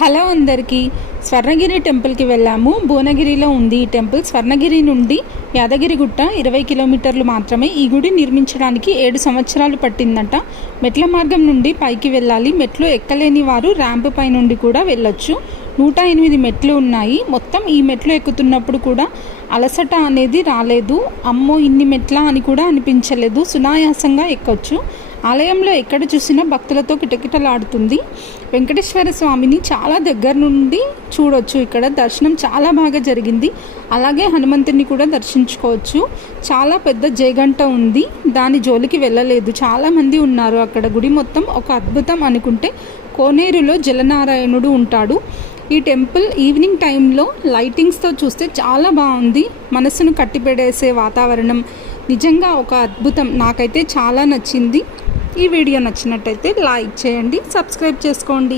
Hello అందరికీ స్వర్ణగిరి టెంపుల్కి వెళ్ళాము. భువనగిరిలో ఉంది ఈ టెంపుల్. స్వర్ణగిరి నుండి యాదగిరిగుట్ట 20 కిలోమీటర్లు మాత్రమే. ఈ గుడి నిర్మించడానికి 7 సంవత్సరాలు పట్టిందట. మెట్ల మార్గం నుండి పైకి వెళ్ళాలి. మెట్లు ఎక్కలేని వారు ర్యాంప్ పై నుండి కూడా వెళ్ళొచ్చు. 108 మెట్లు ఉన్నాయి. మొత్తం ఈ మెట్లు ఎక్కుతున్నప్పుడు కూడా అలసట అనేది రాలేదు. అమ్మో ఇన్ని మెట్ల అని కూడా అనిపించలేదు. సునాయాసంగా ఎక్కొచ్చు. ఆలయంలో ఎక్కడ చూసినా భక్తులతో కిటకిటలాడుతుంది. వెంకటేశ్వర స్వామిని చాలా దగ్గర నుండి చూడొచ్చు. ఇక్కడ దర్శనం చాలా బాగా జరిగింది. అలాగే హనుమంతుని కూడా దర్శించుకోవచ్చు. చాలా పెద్ద జయగంట ఉంది. దాని జోలికి వెళ్ళలేదు. చాలామంది ఉన్నారు అక్కడ. గుడి మొత్తం ఒక అద్భుతం అనుకుంటే కోనేరులో జలనారాయణుడు ఉంటాడు. ఈ టెంపుల్ ఈవినింగ్ టైంలో లైటింగ్స్తో చూస్తే చాలా బాగుంది. మనసును కట్టిపెడేసే వాతావరణం నిజంగా ఒక అద్భుతం. నాకైతే చాలా నచ్చింది. ఈ వీడియో నచ్చినట్టయితే లైక్ చేయండి, సబ్స్క్రైబ్ చేసుకోండి.